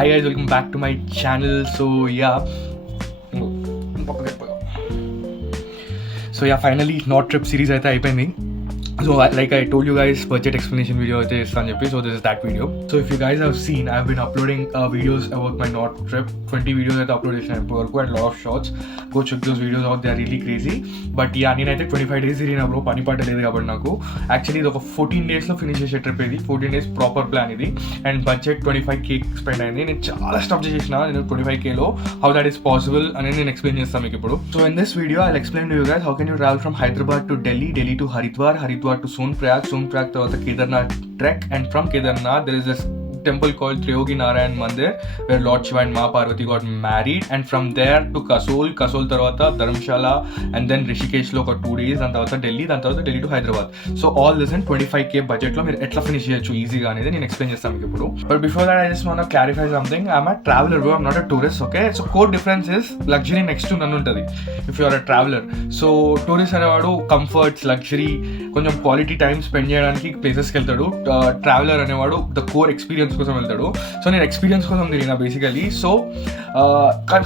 Hi guys, welcome back to my channel. So yeah, finally not trip series అయితే అయిపోయింది. So like I told you guys, budget explanation video అయితే ఇస్తాను చెప్పి, so this is that video. So if you guys have seen, I've been uploading videos about my North trip. 20 videos అయితే upload చేసిన ఇప్పటివరకు and lot of shots. Go check those videos out, they are really crazy. But yeah, నేనైతే 25 days తిరిగిన bro, పని పాట లేదు కాబట్టి నాకు. యాక్చువల్లీ ఇది ఒక 14 days లో ఫినిష్ చేసే ట్రిప్ ఇది. 14 days ప్రాపర్ ప్లాన్ ఇది అండ్ బడ్జెట్ 25k స్పెండ్ అయింది. నేను చాలా స్టాప్ చేసిన నేను 25k లో హౌ దట్ ఈస్ పాసిబుల్ అనేది నేను ఎక్స్ప్లెయిన్ చేస్తాను మీకు ఇప్పుడు. So in this video I explain to you guys how can you travel from Hyderabad to Delhi, Delhi to Haridwar, Haridwar to Sonprayag తర్వాత Kedarnath trek, and from Kedarnath there is this temple called Triyogi Narayan Mandir where Lord Shiva and Ma Parvati got married, and from there to Kasol tarvata Dharamshala, and then Rishikesh lo 2 days, and tarvata Delhi to Hyderabad. So all this in 25k budget lo meer etla finish cheyochu easy ga anedi nenu explain chestanu meeku ippudu. But before that I just want to clarify something. I'm a traveler bro, I'm not a tourist, okay? So core difference is luxury next to none untadi if you are a traveler. So tourist anevadu comforts, luxury, కొంచెం quality time spend చేయడానికి ప్లేసెస్కి వెళ్తాడు. Traveller అనేవాడు the core experience కోసం వెళ్తాడు. So నేను experience కోసం తిరిగిన బేసికలీ. సో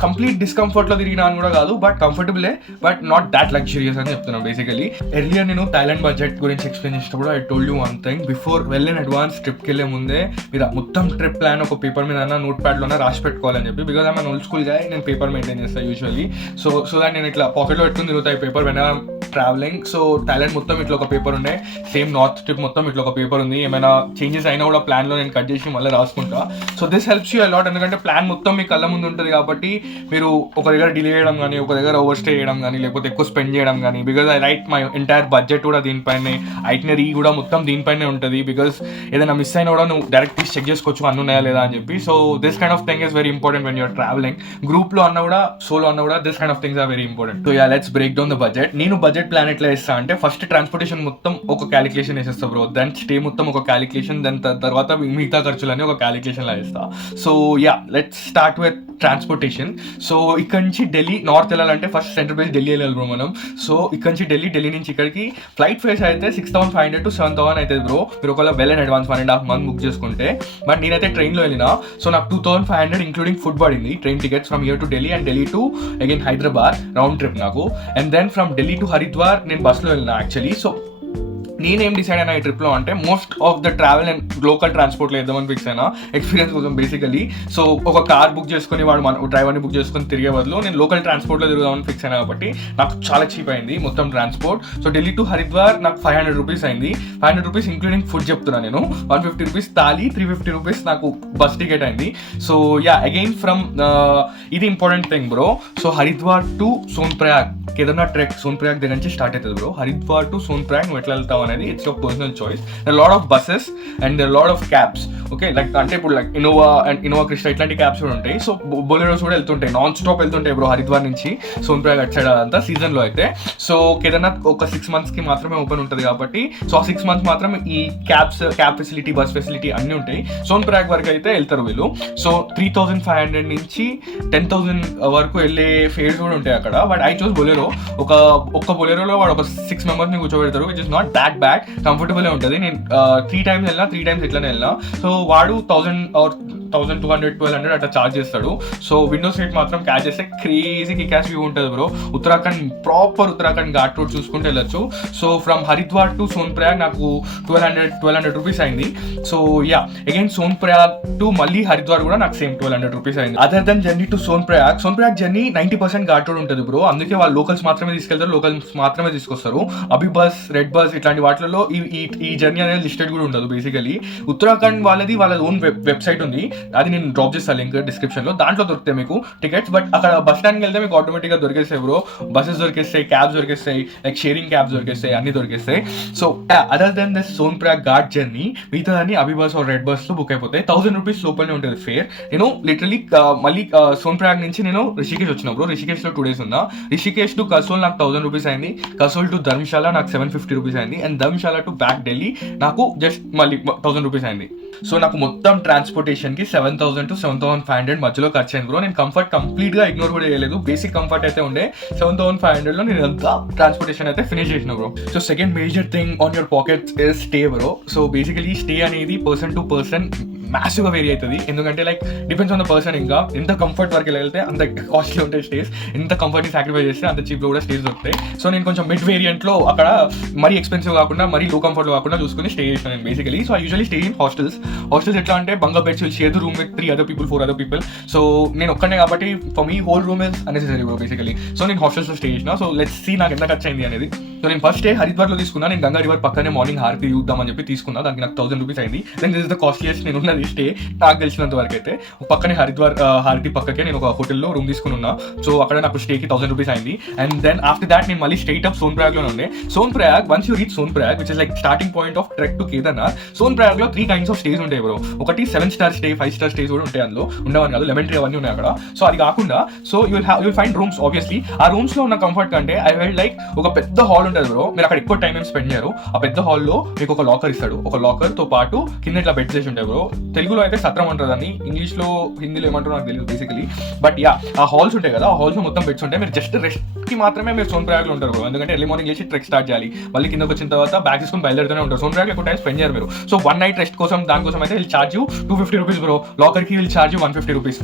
కంప్లీట్ డిస్కంఫర్ట్లో తిరిగినా అని కూడా కాదు, బట్ కంఫర్టబులే, బట్ నాట్ దాట్ లగ్జరియస్ అని చెప్తున్నాను బేసికలీ. ఎర్లియర్ నేను థాయిలాండ్ బడ్జెట్ గురించి ఎక్స్ప్లెయిన్ చేసినప్పుడు I told you one thing. Before well in advance ట్రిప్కి వెళ్ళే ముందే మీరు మొత్తం ట్రిప్ ప్లాన్ ఒక పేపర్ మీద నోట్ ప్యాడ్లోనే రాసి పెట్టుకోవాలని చెప్పి, బికాజ్ ఐఎమ్ ఓల్డ్ స్కూల్ గా నేను పేపర్ మెయింటైన్ చేస్తాను యూజువల్లీ. సో దాట్ నేను ఇట్లా పాకెట్లో పెట్టుకుని తిరుగుతాయి paper when I'm travelling. So Thailand మొత్తం ఇట్లా ఒక పేపర్ ఉండే, సేమ్ నార్త్ ట్రిప్ మొత్తం ఇట్లా ఒక పేపర్ ఉంది. ఏమైనా చేంజెస్ అయినా కూడా ప్లాన్ లో నేను కట్ చేసి మళ్ళీ రాసుకుంటా. So this helps you a lot, ఎందుకంటే ప్లాన్ మొత్తం మీ కళ్ళ ముందు ఉంటుంది కాబట్టి మీరు ఒక దగ్గర డిలే చేయడం కానీ, ఒక దగ్గర ఓవర్ స్టే చేయడం కానీ, లేకపోతే ఎక్కువ స్పెండ్ చేయడం కానీ, because I right my entire budget కూడా దీనిపైనే, ఐటినరీ కూడా మొత్తం దీనిపైనే ఉంటుంది. బికాజ్ ఏదైనా మిస్ అయినా కూడా నువ్వు డైరెక్ట్ చెక్ చేసుకోవచ్చు అన్ని ఉన్నాయా లేదా అని చెప్పి. So this kind of thing is very important when you're travelling. Group లో అన్న కూడా, సోలో అన్న కూడా, this kind of things are very important. So yeah, let's break down the budget. నేను బడ్జెట్ ప్లాన్ ఎట్లా ఇస్తా అంటే, ఫస్ట్ ట్రాన్స్పోర్టేషన్ మొత్తం ఒక క్యాలిక్యులేషన్ వేసేస్తా బ్రో, దెన్ స్టే మొత్తం ఒక క్యాలిక్యులేషన్, దెన్ తర్వాత మిగతా ఖర్చులని ఒక క్యాలిక్యులేషన్ లా ఇస్తా. So yeah, let's start with transportation. So ఇక్కడ నుంచి ఢిల్లీ నార్త్ వెళ్ళాలంటే ఫస్ట్ సెంట్రల్ ప్లేస్ ఢిల్లీ వెళ్ళాలి బ్రో మనం. సో ఇక్కడ నుంచి ఢిల్లీ నుంచి ఇక్కడికి ఫ్లైట్ ఫేర్స్ అయితే 6500 to 7000 అవుతుంది బ్రో, మీరు ఒకవేళ well and advance 1.5 month book చేసుకుంటే. బట్ నేనైతే ట్రైన్లో వెళ్ళినా, సో నాకు 2500 ఇంక్లూడింగ్ ఫుడ్ పడింది, train tickets from here to Delhi and Delhi to again Hyderabad round trip నాకు. And then from Delhi to Haridwar నేను బస్లో వెళ్ళినా యాక్చువల్లీ. సో నేనేం డిసైడ్ అయినా ఈ ట్రిప్లో అంటే, most of the travel and local ట్రాన్స్పోర్ట్లో వేద్దామని ఫిక్స్ అయినా ఎక్స్పీరియన్స్ కోసం బేసికలీ. సో ఒక కార్ బుక్ చేసుకుని వాడు డ్రైవర్ని బుక్ చేసుకుని తిరిగే బదులు నేను లోకల్ ట్రాన్స్పోర్ట్లో తిరుగుదామని ఫిక్స్ అయినా కాబట్టి నాకు చాలా చీప్ అయింది మొత్తం transport. So Delhi to Haridwar నాకు 500 రూపీస్ అయింది. 500 రూపీస్ ఇంక్లూడింగ్ ఫుడ్ చెప్తున్నాను నేను. 150 రూపీస్ థాలీ, 350 రూపీస్ నాకు బస్ టికెట్ అయింది. సో యా, అగైన్ ఫ్రమ్ ఇది important thing bro. So Haridwar to Sonprayag, Kedarnath trek Sonprayag దగ్గర నుంచి స్టార్ట్ అవుతుంది బ్రో. హరిద్వార్ టు సోన్ప్రయాగ్ నువ్వు ఎట్లా వెళ్తావు అనేది it's your personal choice. There lot of buses and there lot of cabs, okay? Like అంటే ఇప్పుడు లైక్ ఇన్నోవా క్రిస్టా ఇట్లాంటి క్యాబ్స్ కూడా ఉంటాయి. సో బొలెరోస్ కూడా వెళ్తుంటాయి, నాన్ స్టాప్ వెళ్తుంటాయి బ్రో హరిద్వార్ నుంచి సోన్ప్రయాగ్ అటు సైడ్ అంతా సీజన్లో అయితే. సో కేదార్నాథ్ ఒక 6 months మాత్రమే ఓపెన్ ఉంటుంది కాబట్టి, సో ఆ 6 months మాత్రమే ఈ క్యాబ్ ఫెసిలిటీ, బస్ ఫెసిలిటీ అన్నీ ఉంటాయి. సోన్ప్రయాగ్ వరకు అయితే వెళ్తారు వీళ్ళు. సో 3500 నుంచి 10,000 వరకు వెళ్ళే ఫేర్స్ కూడా ఉంటాయి అక్కడ. But I choose Bolero. ఒక బొలెరోలో వాడు ఒక 6 members కూర్చోబెడతారు, which is not that bad, comfortable ఉంటుంది. నేను 3 times వెళ్ళినా, 3 times ఇట్లానే వెళ్ళినా. సో వాడు 1000 or 1200 అట్లా చార్జ్ చేస్తాడు. సో విండో సీట్ మాత్రం క్యాచ్ చేస్తే క్రేజీ క్యాచ్ వ్యూ ఉంటుంది bro. Uttarakhand proper Uttarakhand ghat road చూసుకుంటూ వెళ్ళొచ్చు. So from Haridwar to Sonprayag నాకు 1200 రూపీస్ అయింది. So yeah, again Sonprayag to మళ్ళీ హరిద్వార్ కూడా నాకు సేమ్ 1200 రూపీస్ అయింది. Other then journey to Sonprayag journey 90% ghat road ఉంటుంది బ్రో. అందుకే వాళ్ళు లోకల్స్ మాత్రమే తీసుకెళ్తారు, లోకల్స్ మాత్రమే తీసుకొస్తారు. అభి బస్, రెడ్ బస్ ఇట్లాంటి వాటిలో ఈ జర్నీ అనేది లిస్టెడ్ కూడా ఉండదు బేసికలీ. ఉత్తరాఖండ్ వాళ్ళ ఓన్ వెబ్సైట్ ఉంది, అది నేను డ్రాప్ చేస్తాను లింక్ డిస్క్రిప్షన్ లో, దాంట్లో దొరుకుతాయి మీకు టికెట్స్. బట్ అక్కడ బస్ స్టాండ్కి వెళ్తే మీకు ఆటోమేటిక్ గా దొరికేస్తాయి బ్రో, బస్సెస్ దొరికేస్తాయి, క్యాబ్స్ దొరికేస్తాయి, లైక్ షేరింగ్ క్యాబ్స్ దొరికేస్తాయి, అన్ని దొరికేస్తాయి. So other than this Sonprayag ghat journey మిగతా అన్ని AbhiBus or redBus లో బుక్ అయిపోతాయి. 1000 రూపీస్ లోపలనే ఉంటుంది ఫేర్. నేను లిటరలీ మళ్ళీ సోన్ప్రయాగ్ నుంచి నేను రిషికేష్ వచ్చిన బ్రో. రిషికేష్ లో 2 days ఉన్నా. రిషికేష్ టు కసోల్ నాకు 1000 రూపీస్ అయింది. కసోల్ టు ధర్మశాల నాకు 750 రూపీస్ అయింది. And Dharamshala to back Delhi నాకు జస్ట్ మళ్ళీ 1000 రూపీస్ అయింది. సో నాకు మొత్తం ట్రాన్స్పోర్టేషన్ కి 7000 to 7500 మధ్యలో ఖర్చు అయింది బ్రో. నేను కంఫర్ట్ కంప్లీట్ గా ఇగ్నోర్ కూడా చేయలేదు, బేసిక్ కంఫర్ట్ అయితే ఉండే. 7500 లో నేను అంతా ట్రాన్స్పోర్టేషన్ అయితే ఫినిష్ చేసిన bro. So second major thing on your pockets is stay bro. So basically stay అనేది పర్సన్ టు పర్సన్ మ్యాసివ్గా వేరీ అవుతుంది. ఎందుకంటే like depends on the person. ఇంకా ఎంత కంఫర్ట్ వరకు వెళ్తే అంత కాస్ట్లీ ఉంటాయి స్టేస్, ఎంత కంఫర్ట్ని సాక్రిఫైస్ చేస్తే అంత చీప్లో కూడా స్టేస్ దొరుకుతాయి. సో నేను కొంచెం మిడ్ వేరియంట్లో అక్కడ మరీ ఎక్స్పెన్సివ్ కాకుండా మరీ లో కంఫర్ట్లో కాకుండా చూసుకుని స్టే చేసాను నేను basically. So I usually stay in hostels. Hostels ఎట్లా అంటే bunk beds, will share the room with 3 other people, 4 other people. So నేను ఒక్కనే కాబట్టి for me whole room is unnecessary bro basically. So నేను హాస్టల్స్లో స్టే చేసిన. సో లెట్స్ సీ నాకు ఎంత ఖర్చు అయింది అనేది. సో నేను ఫస్ట్ డే హరిద్వార్లో తీసుకున్నా. నేను గంగా రివర్ పక్కనే మార్నింగ్ హారతి చూద్దామని చెప్పి తీసుకున్నా. దానికి నాకు 1000 రూపీస్ అయింది. Then this is the costliest నేను ఉన్నది స్టే నాకు తెలిసినంత వరకు అయితే. పక్కనే హరిద్వార్ హారతి పక్కకే నేను ఒక హోటల్లో రూమ్ తీసుకుని ఉన్నా. సో అక్కడ నాకు స్టేకి 1000 రూపీస్ అయింది. అండ్ దెన్ ఆఫ్టర్ దాట్ నేను మళ్ళీ స్ట్రైట్ అప్ సోన్ప్రయాగ్లో ఉండే. Sonprayag, once you reach Sonprayag which is like starting point of trek to Kedarnath. సోన్ప్రయాగ్లో 3 kinds of స్టేస్ ఉంటాయి బ్రో. ఒకటి 7 star స్టే, 5 star స్టేస్ కూడా ఉంటాయి. అందులో ఉండవని కాదు, లెమన్ ట్రీ అవన్నీ ఉన్నాయి అక్కడ. సో అది కాకుండా so you'll find rooms. Obviously ఆ రూమ్స్ లో ఉన్న కంఫర్ట్ కంటే ఐ ఫెల్ట్ లైక్ ఒక పెద్ద హాల్ ఉంటుంది బ్రో. మీరు అక్కడ ఎక్కువ టైం స్పెండ్ చేయరు. ఆ పెద్ద హాల్లో మీకు ఒక లాకర్ ఇస్తాడు. ఒక లాకర్ తో పాటు కింద ఇట్లా బెడ్స్ వేసి ఉంటాయి బ్రో. తెలుగులో అయితే సత్రం అంటారు అని, ఇంగ్లీష్ లో హిందీలో ఏమంటారో నాకు తెలియదు బేసికలీ. బట్ యా ఆ హాల్స్ ఉంటాయి కదా, ఆ హాల్స్ లో మొత్తం బెడ్స్ ఉంటాయి. మీరు జస్ట్ రెస్ట్ కి మాత్రమే మీరు సోన్ప్రయాగ్ లో ఉంటారు బ్రో. ఎందుకంటే ఎర్లీ మార్నింగ్ లేచి ట్రెక్ స్టార్ట్ చేయాలి. మళ్ళీ కిందకి వచ్చిన తర్వాత బ్యాగ్ తీసుకుని బయలుదేరుతూనే ఉంటారు. సోన్ప్రయాగ్ ఎక్కువ టైం స్పెండ్ చేయరు మీరు. సో 1 night రెస్ట్ కోసం దానికోసం అయితే will charge you 250 rupees bro. Locker కి will charge you 150 rupees.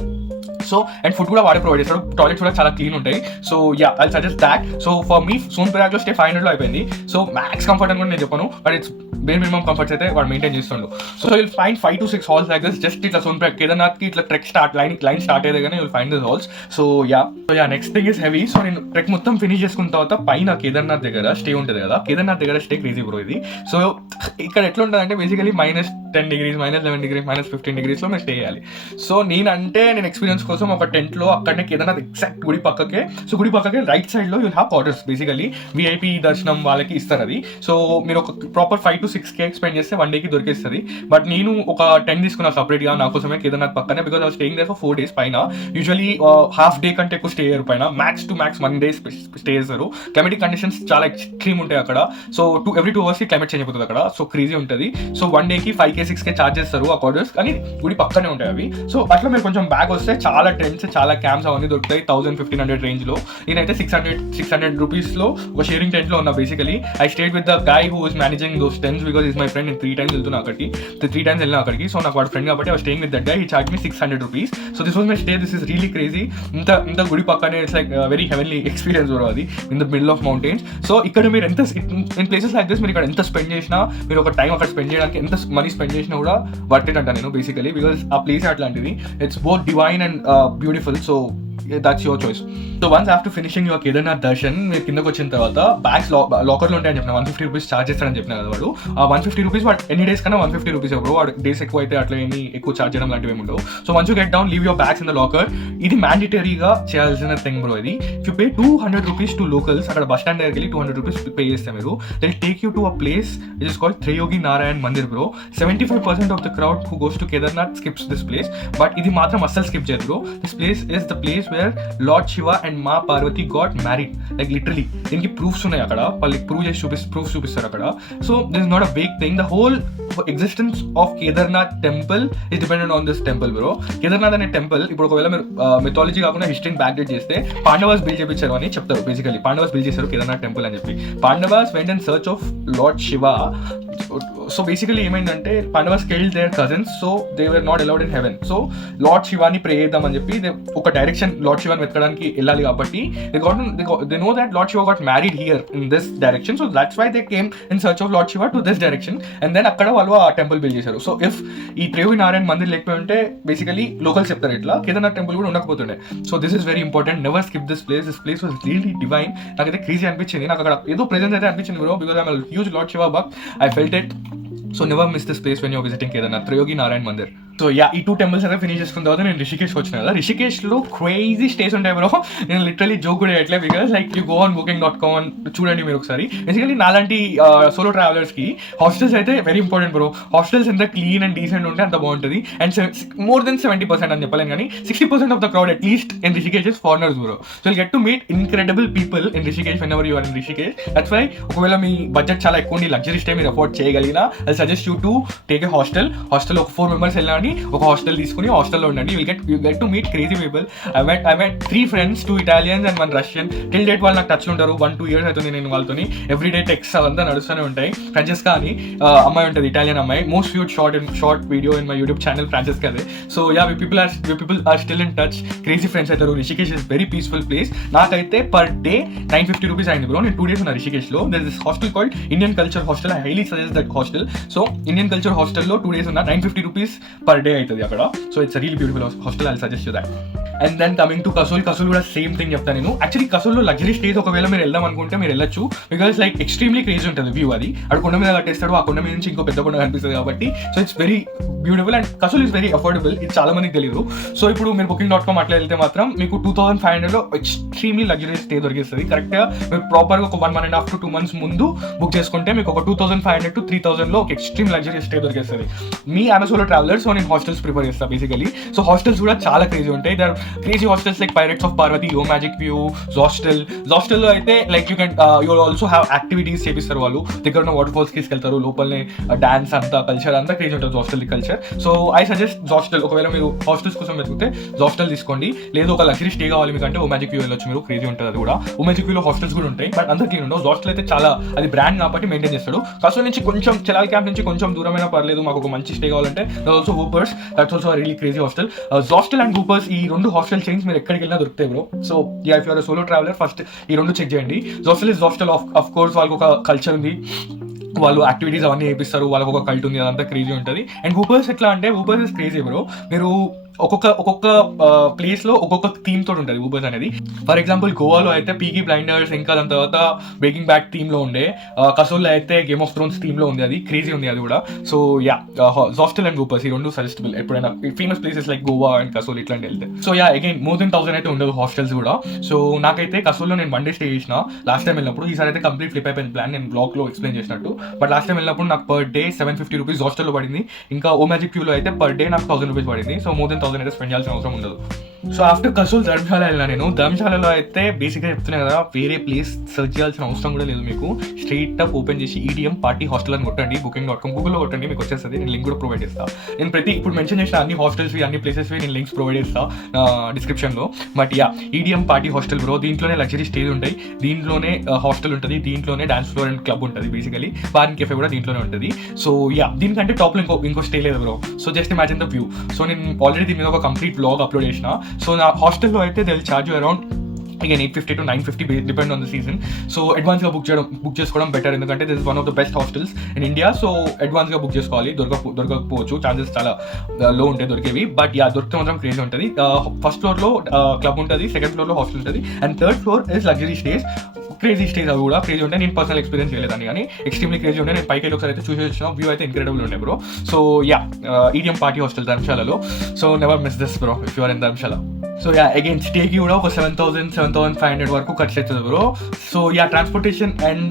So and food కూడా వాడే ప్రొవైడ్ చేస్తాడు. టాయిలెట్స్ కూడా చాలా క్లీన్ ఉంటాయి. So yeah I suggest that. So for me Sonprayag లో స్టే 500లో అయిపోయింది. సో మ్యాక్స్ కంఫర్ట్ అని కూడా నేను చెప్పాను, but it's bear minimum comforts అయితే వాడు మెయింటైన్ చేస్తుండు. So will find 5 to 6 halls like this. Just ఇట్లా సోన్ప్రయాగ్ కేదార్నాథ్ కి ఇట్లా ట్రెక్ లైన్ స్టార్ట్ అయితే కానీ will find this halls. So yeah next thing is heavy. So నేను ట్రెక్ మొత్తం ఫినిష్ చేసుకున్న తర్వాత పైన కేదార్నాథ్ దగ్గర స్టే ఉంటుంది కదా, కేదార్నాథ్ దగ్గర స్టే క్రేజీ బ్రో ఇది. సో ఇక్కడ ఎట్లా ఉంటుంది అంటే బేసికలీ -10 degrees, -11 degrees, -15 degrees లో మీరు స్టే చేయాలి. సో నేను ఎక్స్పీరియన్స్ కోసం ఒక టెంట్ లో అక్కడనే కేదార్నాథ్ ఎగ్జాక్ట్ గుడి పక్కకే. సో గుడి పక్కకే రైట్ సైడ్ లో you'll have quarters. Basically VIP దర్శనం వాళ్ళకి ఇస్తారు అది. సో మీరు ఒక ప్రాపర్ 5 to 6K స్పెండ్ చేస్తే 1 day కి దొరికేస్తుంది. బట్ నేను ఒక టెంట్ తీసుకున్నా సపరేట్ గా నా కోసమే కేదార్నాథ్ పక్కనే. Because I staying there for 4 days పైన. యూజువల్లీ హాఫ్ డే కంటే ఎక్కువ స్టే అయ్యారు పైన. Max to max 1 day stay చేస్తారు. క్లైమేటిక్ కండిషన్స్ చాలా ఎక్స్ట్రీమ్ ఉంటాయి అక్కడ. సో every 2 hours కి క్లైమేట్ చేంజ్ అయిపోతుంది అక్కడ. సో క్రేజీ ఉంటుంది. సో 1 day కి 5K 6K చార్జ్ చేస్తారు ఆ క్వార్టర్స్, కానీ గుడి పక్కనే ఉంటాయి అవి. సో అట్లా మీరు కొంచెం బ్యాగ్ వస్తే చాలా టెంట్స్, చాలా క్యాంప్స్ అవన్నీ దొరుకుతాయి 1000-1500 రేంజ్ లో. నేనైతే 600 రూపీస్ లో ఒక షేరింగ్ టెంట్ లో ఉన్నా basically. I stayed with the guy who is managing those tents because is my friend. నేను 3 times వెళ్తున్నా అక్కడికి, 3 times వెళ్ళినా అక్కడికి. సో నాకు వాడు ఫ్రెండ్ కాబట్టి I was staying with that guy. He charge me 600 rupees. So this was my stay. This is really crazy. ఇంత గుడి పక్కనే it's like very heavenly experience bro అది, in the middle of mountains. So ఇక్కడ మీరు ఎంత in places like this మీరు ఇక్కడ ఎంత స్పెండ్ చేసినా, మీరు ఒక టైం అక్కడ స్పెండ్ చేయడానికి ఎంత మనీ స్పెండ్ చేసినా కూడా వర్త్ ఇట్ అంట నేను బేసికలీ. బికాస్ ఆ ప్లేస్ అట్లాంటిది, it's both divine and beautiful. So that's your choice. So once after finishing your Kedarnath darshan, మీరు కిందకి వచ్చిన తర్వాత బ్యాగ్స్ లాకర్లో ఉంటాయని చెప్పిన 150 రూపీస్ చార్జ్ చేస్తారని చెప్పిన కదా వాడు. ఆ 150 రూపీస్ వాడు ఎన్ని డేస్ కన్నా 150 రూపీస్ బ్రో. వాడు డేస్ ఎక్కువ అయితే అట్లా ఏమి ఎక్కువ చార్జ్ చేయడం లాంటివి ఏమి ఉండవు. So once you get down, leave your bags in the locker. ఇది మ్యాండేటరీగా చేయాల్సిన థింగ్ బ్రో ఇది. If you pay 200 rupees to locals, అక్కడ బస్ స్టాండ్ దగ్గరికి వెళ్ళి 200 రూపీస్ పే చేస్తే మీరు, they will take you to a place which is called Triyogi Narayan Mandir bro. 75% of the crowd who goes to Kedarnath skips this place, but ఇది మాత్రం అస్సలు skip చేయదు bro. This place is the place where lord Shiva and Ma Parvati got married. Like literally దీనికి proofs ఉన్నాయి అక్కడ. వాళ్ళకి proof చూపిస్తారు అక్కడ. So this is not a big thing. The whole existence of Kedarnath temple is dependent on this temple bro. Kedarnath అనే temple ఇప్పుడు ఒకవేళ మీరు మిథాలజీ కాకుండా హిస్టరీని బ్యాక్ డేట్ చేస్తే పాండవాస్ బిల్డ్ చేయించారు అని చెప్తారు. బేసికలీ పాండవాస్ బిల్డ్ చేశారు కేదార్నాథ్ టెంపుల్ అని చెప్పి. Pandavas went in search of lord Shiva. So basically ఏమైందంటే Pandavas killed their cousins, so they were not allowed in heaven. So lord శివాని ప్రే చేద్దామని చెప్పి ఒక డైరెక్షన్ లార్డ్ శివాని వెతకడానికి వెళ్ళాలి కాబట్టి they know that lord Shiva got married here in this direction. So that's why they came in search of lord Shiva to this direction and then అక్కడ వాళ్ళు ఆ టెంపుల్ బిల్డ్ చేశారు. సో ఇఫ్ ఈ త్రియోగి నారాయణ మందిర్ లేకపోయి ఉంటే బేసికలీ లోకల్స్ చెప్తారు ఇట్లా కేదార్నాథ్ టెంపుల్ కూడా ఉండకపోతుండే. So this is very important. Never skip this place. This place was really divine. నాకైతే క్రేజీ అనిపించింది. నాకు అక్కడ ఏదో ప్రెజెన్స్ అయితే అనిపించింది bro, because I'm huge lord Shiva bhakt. I felt it. So never miss this place when you're visiting Kedarnath, Triyogi Narayan Mandir. So yeah ఈ 2 temples అయితే finish చేసుకున్న తర్వాత నేను రిషికేష్కి వచ్చిన కదా. రిషికేష్లో క్రేజీ స్టేస్ ఉంటాయి బ్రో. నేను లిటరలీ జోక్ కూడా చేయట్లే, because like you go on booking.com చూడండి మీరు ఒకసారి. బేసికలీ నాలాంటి సోలో ట్రావెలర్స్కి హాస్టల్స్ అయితే వెరీ ఇంపార్టెంట్ బ్రో. హాస్టల్స్ ఎంత క్లీన్ అండ్ డీసెంట్ ఉంటే అంత బాగుంటుంది. అండ్ మోర్ దెన్ 70% అని చెప్పలేను కానీ 60% of the crowd at least in Rishikesh is foreigners bro. So you get to meet incredible people in Rishikesh whenever you are in Rishikesh. That's why ఒకవేళ మీ budget చాలా ఎక్కువ ఉండి లగ్జరీ స్టే మీరు అఫోర్డ్ చేయగలిగినా I suggest you to take a hostel. Hostel ఒక 4 members వెళ్ళండి. తీసుకొని ఒక హాస్టల్ తీసుకుని హాస్టల్లో ఉండండి. You get to meet crazy people. I met 3 friends, 2 Italians and 1 Russian. Till date వాళ్ళు నాకు టచ్లో ఉంటారు. 1-2 years అవుతుంది నేను వాళ్ళతోని ఎవ్రీడే టెక్స్ట్ అవంతా నడుస్తూనే ఉంటాయి. ఫ్రాంచెస్కా అని అమ్మాయి ఉంటుంది, ఇటాలియన్ అమ్మాయి. Most viewed short video in my YouTube channel Francesca అదే. So yeah, people are still in touch. Crazy friends అవుతారు. Rishikesh is very peaceful place. నాకైతే పర్ డే 950 rupees అయింది బ్రో. నేను 2 days ఉన్నా రిషికేష్లో. There is this hostel called Indian culture hostel. I highly suggest that hostel. So Indian culture హాస్టల్లో 2 days ఉన్నా 950 rupees per day అవుతుంది అక్కడ. So it's really beautiful hostel. I suggest you that. And then coming to Kasol కూడా same thing చెప్తాను నేను. Actually కసోల్లో luxury stays ఒకవేళ మీరు వెళ్దాం అనుకుంటే మీరు వెళ్ళొచ్చు. బికాస్ లైక్ ఎక్స్ట్రీమ్లీ క్రేజీ ఉంటుంది వ్యూ. అది అక్కడ కొండ మీద కట్టేస్తాడు, ఆ కొండ మీద నుంచి ఇంకో పెద్ద కొండ కనిపిస్తుంది కాబట్టి. So it's very beautiful and Kasol is very affordable. ఇది చాలా మందికి తెలియదు. సో ఇప్పుడు మీరు booking.com అట్లా వెళ్తే మాత్రం మీకు 2500లో ఎక్స్ట్రీమ్లీ లగ్జరీ స్టే దొరికిస్తుంది. కరెక్ట్గా మీరు ప్రాపర్గా ఒక 1.5 to 2 months ముందు బుక్ చేసుకుంటే మీకు ఒక 2500 to 3000లో ఒక ఎక్స్ట్రీమ్ లగ్జరీ స్టే దొరికిస్తుంది. మీ అమెజోలో ట్రావెలర్. సో నేను హాస్టల్స్ ప్రిఫర్ చేస్తాను బేసికలీ. సో హాస్టల్స్ కూడా చాలా క్రేజీ ఉంటాయి. There crazy hostels like Pirates of Parvati, Yo Magic View, జోస్టెల్లో అయితే like you also have activities చేపిస్తారు వాళ్ళు. దగ్గర ఉన్న వాటర్ ఫాల్స్ తీసుకెళ్తారు. లోపలనే డాన్స్ అంతా కల్చర్ అంతా క్రేజీ ఉంటుంది Zostel culture. So I suggest Zostel. ఒకవేళ మీరు హాస్టల్స్ కోసం వెతికితే జోస్టెల్ తీసుకోండి. లేదు ఒక లగ్జరీ స్టే కావాలి మీకంటే ఓ మ్యాజిక్ వ్యూ వెళ్ళొచ్చు మీరు. క్రేజీ ఉంటుంది అది కూడా. ఓ మ్యాజిక్ వ్యూలో హాస్టల్స్ కూడా ఉంటాయి బట్ అంత క్లీన్ ఉండవు. జోస్టెల్ అయితే చాలా అది బ్రాండ్ కాబట్టి మెయింటైన్ చేస్తాడు. కసోల్ నుంచి కొంచెం చెలాల్ క్యాంప్ నుంచి కొంచెం దూరమైనా పర్లేదు, మాకు ఒక మంచి స్టే కావాలంటే also Whoopers. That's also really crazy hostel. Zostel and Whoopers ఈ 2 హాస్టల్ చైన్స్ మీరు ఎక్కడికి వెళ్ళినా దొరుకుతాయి bro. So yeah, if you're solo traveller first ఈ 2 చెక్ చేయండి. జోస్టెల్ ఆఫ్ కోర్స్ వాళ్ళకి ఒక కల్చర్ ఉంది, వాళ్ళు యాక్టివిటీస్ అవన్నీ చేపిస్తారు, వాళ్ళకి ఒక కల్ట్ ఉంది, అదంతా క్రేజీ ఉంటుంది. అండ్ వూపర్స్ ఎట్లా అంటే వూపర్స్ ఇస్ క్రేజీ బ్రో. మీరు ఒక్కొక్క ప్లేస్ లో ఒక్కొక్క థీమ్ తోటి ఉంటుంది వూపర్స్ అనేది. ఫర్ ఎగ్జాంపుల్ గోవాలో అయితే పీకీ బ్లైండర్స్, ఇంకా దాని తర్వాత బ్రేకింగ్ బ్యాడ్ థీమ్ లో ఉండే. కసోల్లో అయితే గేమ్ ఆఫ్ థ్రోన్స్ థీమ్ లో ఉంది. అది క్రేజీ ఉంది అది కూడా. So yeah, Zostel and Whoopers ఈ 2 సజెస్టబుల్ ఎప్పుడైనా famous places like Goa and Kasol ఇట్లాంటి వెళ్తే. So yeah, again more than 1000 అయితే ఉండదు హాస్టల్స్ కూడా. సో నాకైతే కసోల్లో నేను 1 day స్టే చేసిన లాస్ట్ టైం వెళ్ళినప్పుడు. ఈసారి అయితే కంప్లీట్ ఫ్లిప్ అయిపోయింది ప్లాన్, నేను బ్లాగ్ లో ఎక్స్ప్లెయిన్ చేసినట్టు. బట్ లాస్ట్ టైం వెళ్ళినప్పుడు నాకు పర్ డే 750 rupees హాస్టల్లో పడింది. ఇంకా ఓ మ్యాజిక్ వ్యూలో అయితే పర్ డే నాకు 1000 rupees పడింది. సో మోర్ దెన్ 1000 అయితే స్పెండ్ చేయాల్సిన అవసరం ఉండదు. సో ఆఫ్టర్ కసోల్ ధర్మశాల వెళ్ళినా నేను. ధర్మశాలలో అయితే బేసిక్గా చెప్తున్నా కదా, వేరే ప్లేస్ సెర్చ్ చేయాల్సిన అవసరం కూడా లేదు మీకు. స్ట్రైట్ అప్ ఓపెన్ చేసి EDM Party Hostel అని కొట్టండి. booking.com గూగుల్లో కొట్టండి, మీకు వచ్చేస్తుంది. నేను లింక్ కూడా ప్రొవైడ్ చేస్తాను. నేను ఇప్పుడు మెన్షన్ చేసిన అన్ని హాస్టల్స్వి అన్ని ప్లేసెస్వి నేను లింక్స్ ప్రొవైడ్ చేస్తాను డిస్క్రిప్షన్లో. But yeah, EDM Party Hostel bro. దీంట్లోనే లగ్జరీ స్టేజ్ ఉంటాయి, దీంట్లోనే హాస్టల్ ఉంటుంది, దీంట్లోనే డాన్స్ ఫ్లోర్ అండ్ క్లబ్ ఉంటుంది బేసికలీ. బార్ అండ్ కెఫే కూడా దీంట్లోనే ఉంటుంది. సో యా, దీనికంటే టాప్లో ఇంకో స్టే లేదు bro. So just imagine the view. So నేను ఆల్రెడీ దీని మీద ఒక కంప్లీట్ బ్లాగ్ అప్లోడ్ చేసిన. సో నా హాస్టల్లో అయితే they will charge you around again 850 to 950 depend on the season. So అడ్వాన్స్గా బుక్ చేసుకోవడం బెటర్, ఎందుకంటే this is one of the best hostels in India. So అడ్వాన్స్గా బుక్ చేసుకోవాలి. దొరకకపోవచ్చు, ఛాన్సెస్ చాలా లో ఉంటాయి దొరికేవి. బట్ యా, దొరికితే మాత్రం క్రేజీ ఉంటుంది. ఫస్ట్ ఫ్లోర్లో క్లబ్ ఉంటుంది, సెకండ్ ఫ్లోర్లో హాస్టల్ ఉంటుంది, and third floor is luxury stays. Crazy stage అవి కూడా క్రేజీ ఉంటాయి. నేను పర్సనల్ ఎక్స్పీరియన్స్ చేయలేదని కానీ ఎక్స్ట్రీమ్లీ క్రేజీ ఉంటాయి. నేను పైకి ఒకసారి అయితే చూసి వచ్చిన వ్యూ అయితే ఇంక్రెడిబుల్ ఉండే bro. So yeah, EDM Party Hostel ధర్మశాలలో. So never miss this bro if you are in Dharamshala. So yeah, again స్టేకి కూడా ఒక 7,500 వరకు ఖర్చు అవుతుంది bro. So yeah, transportation and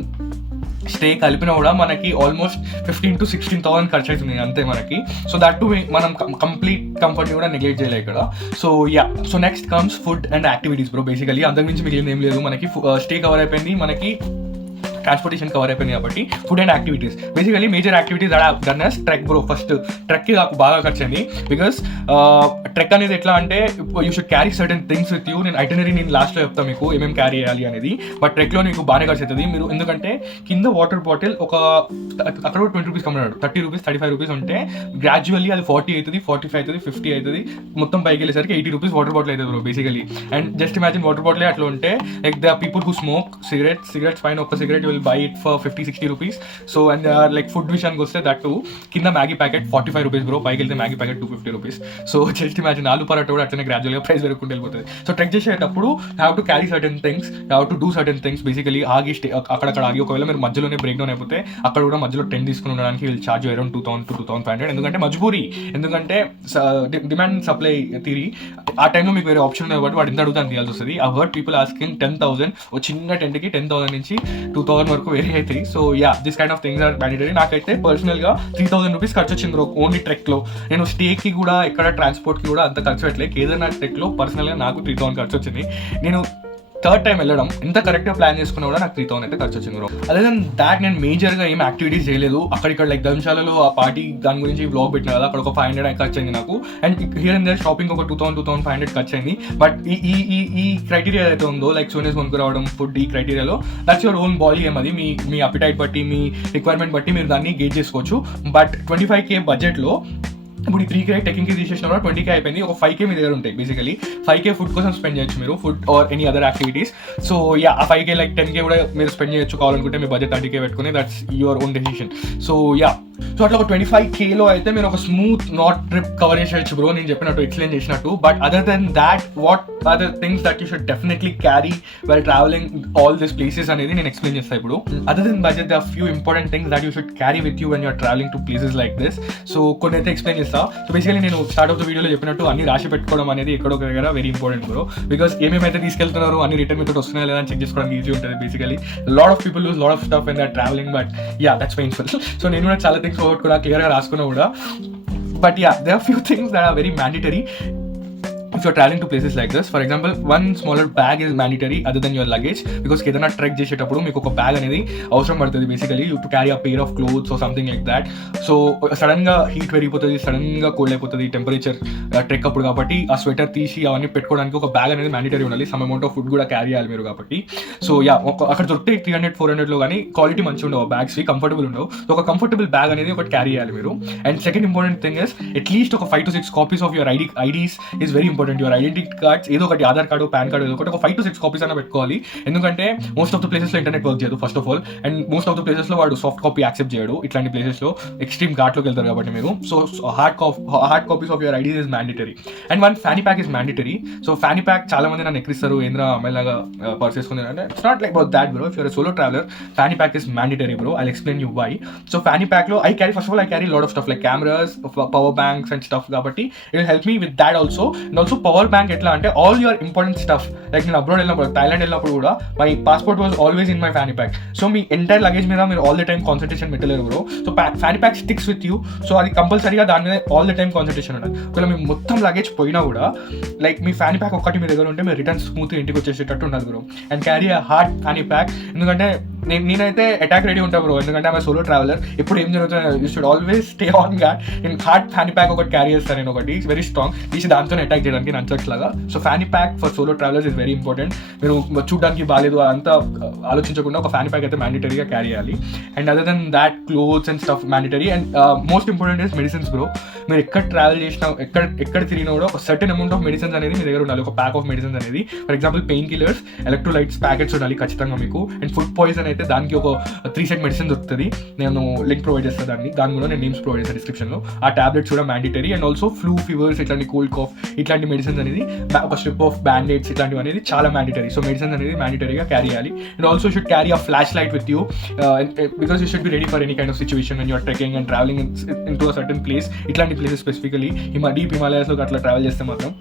stay కలిపినా కూడా మనకి ఆల్మోస్ట్ 15,000 to 16,000 ఖర్చు అవుతుంది అంతే మనకి. సో దట్ టు మనం కంప్లీట్ కంఫర్ట్ని కూడా నెగ్లెక్ట్ చేయలేదు ఇక్కడ. So yeah, so next comes food and activities bro. Basically అంతకు మించి మిగిలింది ఏం లేదు మనకి. స్టే కవర్ అయిపోయింది, మనకి ట్రాన్స్పోర్టేషన్ కవర్ అయిపోయింది కాబట్టి food and activities. Basically major activities done as trek bro. First ట్రెక్కి నాకు బాగా ఖర్చు అయింది. బికాస్ ట్రెక్ అనేది ఎట్లా అంటే you should carry certain things with you. నేను ఐటనరీ నేను లాస్ట్లో చెప్తాను మీకు ఏమేమి క్యారీ చేయాలి అనేది. బట్ ట్రెక్లో నీకు బాగానే ఖర్చు అవుతుంది మీరు, ఎందుకంటే కింద వాటర్ బాటిల్ ఒక అక్కడ 20 rupees కమ్మాడు, 30 rupees 35 rupees ఉంటే గ్రాడ్యువల్లీ అది 40 అవుతుంది, 45 అవుతుంది, 50 అవుతుంది. మొత్తం పైకి వెళ్ళేసరికి 80 rupees వాటర్ బాటిల్ అవుతుంది bro basically. And just imagine water bottle అట్లా ఉంటే like the people who smoke cigarettes పైన ఒక cigarette will buy it for 50-60 rupees. So and like food విషయానికి వస్తే దట్ టు కింద మ్యాగీ ప్యాకెట్ 45 rupees బ్రో, పైకి వెళ్తే Maggi packet 250 rupees. So just imagine ఆలు పరాటా కూడా అట్లనే గ్రాడ్యువల్గా ప్రైస్ పెరుగుకుంటూ వెళ్ళిపోతుంది. సో ట్రెక్ చేసేటప్పుడు have to carry certain things, have to do certain things. Basically ఆగి అక్కడక్కడ ఆగి ఒకవేళ మీరు మధ్యలోనే బ్రేక్ డౌన్ అయిపోతే అక్కడ కూడా మధ్యలో 10 తీసుకుని ఉండడానికి వీళ్ళు చార్జ్ అరౌండ్ 2,000 to 2,500. ఎందుకంటే మజ్బూరీ, ఎందుకంటే డిమాండ్ సప్లై థియరీ. ఆ టైంలో మీకు వేరే ఆప్షన్ ఉంది కాబట్టి వాడు ఎంత అడుగుతాను తీయాల్సి వస్తుంది. ఆ వర్డ్ పీపుల్ ఆస్కింగ్ 10,000, ఒక చిన్న టెంట్కి 10,000 నుంచి 2,000 వరకు వేరే అవుతాయి. So yeah, this kind of things are mandatory. నాకైతే పర్సనల్గా 3,000 rupees ఖర్చు వచ్చింది బ్రో ఓన్లీ ట్రెక్లో. నేను స్టేకి కూడా ఎక్కడ ట్రాన్స్పోర్ట్కి కూడా అంత ఖర్చు పెట్టలేదు. కేదార్నాథ్ ట్రెక్లో పర్సనల్గా నాకు 3,000 ఖర్చు వచ్చింది. నేను థర్డ్ టైం వెళ్ళడం ఎంత కరెక్ట్గా ప్లాన్ చేసుకున్నా కూడా నాకు 3,000 అయితే ఖర్చు వచ్చింది బ్రో. అదే దెన్ దాట్ నేను మేజర్గా ఏం యాక్టివిటీస్ చేయలేదు. అక్కడిక్కడ లైక్ ధర్మశాలలో ఆ పార్టీ దాని గురించి బ్లాగ్ పెట్టిన కదా, అక్కడ ఒక 500 ఖర్చు అయింది నాకు. And here and there shopping ఒక 2,000-2,500 ఖర్చు అయింది. బట్ ఈ క్రైటీరియా ఏదైతే ఉందో లైక్ సోనేస్ కొనుక్కు రావడం, ఫుడ్, ఈ క్రైటీరియాలో that's your own body game. అది మీ అపిటైట్ బట్టి, మీ రిక్వైర్మెంట్ బట్టి మీరు దాన్ని గేజ్ చేసుకోవచ్చు. బట్ 25K బడ్జెట్లో ఇప్పుడు 3K టెకింగ్కి తీసేసిన కూడా 20K అయిపోయింది. ఒక 5K మీ దగ్గర ఉంటాయి. బేసికలీ 5K ఫుడ్ కోసం స్పెండ్ చేయొచ్చు మీరు, food or any other activities. So yeah, ఆ 5K లైక్ 10K కూడా మీరు స్పెండ్ చేయొచ్చు కావాలనుకుంటే. మీ బడ్జెట్ 30K పెట్టుకుని, that's your own decision. So yeah, so అట్లా ఒక 25Kలో అయితే మీరు ఒక స్మూత్ నాట్ ట్రిప్ కవర్ చేసేయచ్చు బ్రో, నేను చెప్పినట్టు, ఎక్స్ప్లెయిన్ చేసినట్టు. But other than that, what are the things that you should definitely carry well travelling all this places అనేది నేను ఎక్స్ప్లెయిన్ చేస్తాను ఇప్పుడు. Other than budget, the few important things that you should carry with you when you're travelling to places like this. So కొన్ని అయితే explain చేస్తా. So basically నేను start of the వీడియోలో చెప్పినట్టు అన్ని రాసి పెట్టుకోవడం అనేది ఎక్కడో ఒక దగ్గర వెరీ ఇంపార్టెంట్ బ్రో. బికాస్ ఏమేమైతే తీసుకెళ్తున్నారు, అన్ని రిటర్న్ మెథడ్ వస్తున్నాయా లేదా అని చెక్ చేసుకోవడానికి ఈజీ ఉంటుంది. Basically lot of people lose lot of stuff when they are travelling, but yeah, that's painful. So నేను కూడా చాలా థింగ్స్ పోగొట్టుకున్నా, క్లియర్గా రాసుకున్నా కూడా. But yeah, there are few things that are very mandatory if you're traveling to places like this. For example, one smaller bag is mandatory other than your luggage, because Kedarnath trek చేసేటప్పుడు మీకు ఒక bag అనేది అవసరం పడుతుంది. Basically you to carry a pair of clothes or something like that. So sudden గా heat పెరిగిపోతుంది, sudden గా cold అయిపోతుంది టెంపరేచర్ ట్రెక్ అప్పుడు, కాబట్టి ఆ స్వెటర్ తీసి అవన్నీ పెట్టుకోవడానికి ఒక బ్యాగ్ అనేది మ్యాండేటరీ ఉండాలి. సమ్ అమౌంట్ ఆఫ్ ఫుడ్ కూడా క్యారీ చేయాలి మీరు కాబట్టి. సో యా, అక్కడ దొరికితే 300-400లో కానీ క్వాలిటీ మంచిగా ఉండవు బ్యాగ్స్, కంఫర్టబుల్ ఉండవు. సో ఒక కంఫర్టబుల్ బ్యాగ్ అనేది ఒకటి క్యారీ చేయాలి మీరు. And second important thing is at least ఒక 5 to 6 copies of your IDs is very important. Your identity cards ఏదో ఒకటి, ఆధార్ కార్డు, పాన్ కార్డు, ఏదో ఒకటి, ఒక 5 to 6 కాపీస్ అయినా పెట్టుకోవాలి. ఎందుకంటే మోస్ట్ ఆఫ్ ద ప్లేసెస్లో ఇంటర్నెట్ వర్క్ చేయదు first of all, and most of the ప్లేసెస్లో వాడు సాఫ్ట్ కాపీ యాక్సెప్ట్ చేయడు. ఇట్లాంటి ప్లేసెస్లో ఎక్స్ట్రీమ్ ఘాట్లోకి వెళ్తారు కాబట్టి మీరు. So hard copies of your IDs is mandatory. And one fanny pack is mandatory. So fanny pack చాలా మంది నన్ను ఎక్కిస్తారు, ఏంద్రా అమ్మాయిలాగా పర్స్ వేసుకుంది అంటే, it's not like about that bro. If you're solo traveller, fanny pack is mandatory bro. I explain you why. So fanny ప్యాక్లో first of all I carry lot of stuff like cameras, power banks and stuff, కాబట్టి it will help me with that also. And also power bank ఎట్లా అంటే, all your important stuff, like నేను abroad వెళ్ళినప్పుడు, Thailand వెళ్ళినప్పుడు కూడా my passport was always in my fanny pack. So me entire luggage మీద మీరు all the time concentration పెట్టలేరు bro. So fanny pack sticks with you. So అది కంపల్సరీగా దాని మీద ఆల్ ద టైమ్ కాన్సన్ట్రేషన్ ఉండాలి. ఒకవేళ మీ మొత్తం లగేజ్ పోయినా కూడా లైక్ మీ ఫ్యానీ ప్యాక్ ఒక్కటి మీ దగ్గర ఉంటే మీరు రిటర్న్ స్మూత్ ఇంటికి వచ్చేసేటట్టు ఉండాలి bro. And carry a hard fanny pack, ఎందుకంటే నేనైతే అటాక్ రెడీ ఉంటా బ్రో, ఎందుకంటే ఆమె సోలో ట్రావెలర్. ఎప్పుడు ఏం జరుగుతుంది, you should always stay on guard. నేను హార్డ్ ఫ్యానీ ప్యాక్ ఒకటి క్యారీ చేస్తాను, నేను ఒకటి వెరీ స్ట్రాంగ్, తీసి దాంతో అటాక్ చేయడానికి నంచక్స్ లాగా. So fanny pack for solo travellers is very important. మీరు చూడడానికి బాగాలేదు అంతా ఆలోచించకుండా ఒక ఫ్యానీ ప్యాక్ అయితే మ్యాండేటరీగా క్యారీ చేయాలి. And other than that clothes and stuff mandatory. And most important is medicines bro. మీరు ఎక్కడ ట్రావెల్ చేసినా, ఎక్కడ తిరిగినా కూడా ఒక సర్టెన్ అమౌంట్ ఆఫ్ మెడిసిన్స్ అనేది మీ దగ్గర ఉండాలి, ఒక ప్యాక్ ఆఫ్ మెడిసిన్స్ అనేది. For example pain killers, electrolytes packets ఉండాలి ఖచ్చితంగా మీకు. అండ్ ఫుడ్ పాయిజన్ అయితే దానికి ఒక 3 set మెడిసిన్ దొరుకుతుంది, నేను లింక్ ప్రొవైడ్ చేస్తాను దాని కూడా నేను నేమ్స్ ప్రొవైడ్ చేస్తాను డిస్క్రిప్షన్లో. ఆ టాబ్లెట్స్ కూడా mandatory. And also flu, fevers, ఇట్లాంటి కోల్డ్ కాఫ్, ఇట్లాంటి మెడిసిన్స్ అనేది, ఒక స్ట్రిప్ ఆఫ్ బ్యాండేడ్స్, ఇట్లాంటివి అనేది చాలా మ్యాండేటరీ. సో మెడిసిన్స్ అనేది మ్యాండేటరీగా క్యారీ చేయాలి. And also should carry a flashlight with you, because you should be ready for any kind of situation when you're trekking and travelling into a certain place. ఇట్లాంటి places specifically deep హిమాలయాస్లో అట్లా travel చేస్తే మాత్రం.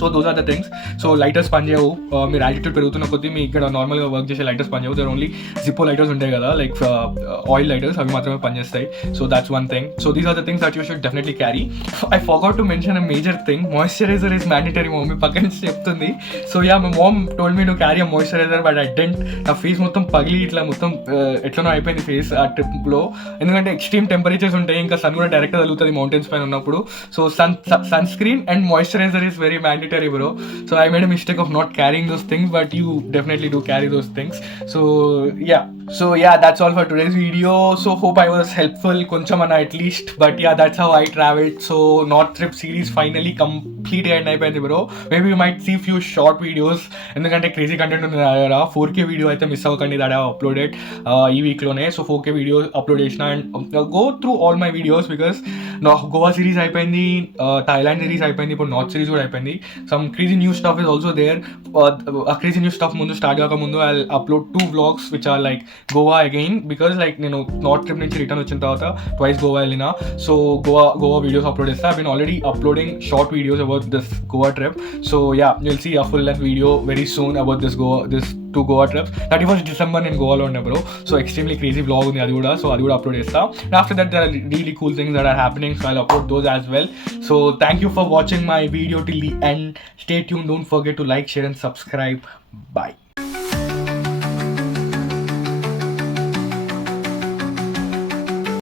So those are the things. So lighters పనిచేయవు, మీరు altitude పెరుగుతున్న కొద్దీ మీ ఇక్కడ నార్మల్గా వర్క్ చేసే లైటర్స్ పనిచేయవు. దర్ ఓన్లీ జిప్పో లైటర్స్ ఉంటాయి కదా, లైక్ ఆయిల్ లైటర్స్, అవి మాత్రమే పనిచేస్తాయి. So that's one thing. So these are the things that you should definitely carry. I forgot to mention a major thing, moisturiser is mandatory. మా mummy పక్క నుంచి చెప్తుంది. So yeah, my mom told me to carry a moisturiser, but I didn't. నా face మొత్తం పగిలి ఇట్లా మొత్తం ఎట్లనో అయిపోయింది ఫేస్ ఆ ట్రిప్లో, ఎందుకంటే ఎక్స్ట్రీమ్ టెంపరేచర్స్ ఉంటాయి, ఇంకా సన్ కూడా డైరెక్ట్గా తగులుతుంది మౌంటైన్స్ పైన ఉన్నప్పుడు. So sunscreen and moisturiser is very mandatory bro. So I made a mistake of not carrying those things, but you definitely do carry those things. So yeah, that's all for today's video. So hope I was helpful koncham at least. But yeah, that's how I traveled. So North Trip series finally complete end అయిపోయింది bro. Maybe you might see few short videos, ఎందుకంటే crazy content ఉంది నా దగ్గర. 4K video అయితే miss అవ్వకండి, that I have uploaded ఈ week లోనే. So 4K video upload చేసిన, and go through all my videos because Goa series అయిపోయింది, థాయిలాండ్ సిరీస్ అయిపోయింది, ఇప్పుడు నార్త్ సిరీస్ కూడా అయిపోయింది. Some crazy new stuff is also there. ఆ క్రేజీ న్యూ స్టఫ్ ముందు స్టార్ట్ కాకముందు I upload 2 vlogs which are like Goa again, because like నేను north trip నుంచి రిటర్న్ వచ్చిన తర్వాత ట్వైస్ గోవా వెళ్ళిన. సో గోవా వీడియోస్ అప్లోడ్ చేస్తా. I been already uploading short videos about this Goa trip. So yeah, you'll see a full length video very soon about this 2 Goa trips. 31st December నేను గోవాలో ఉన్నా bro. So extremely crazy vlog ఉంది, అది కూడా. So అది కూడా upload చేస్తా. And after that there are really cool things that are happening, so I'll upload those as well. So thank you for watching my video till the end. Stay tuned, don't forget to like, share and subscribe. Bye.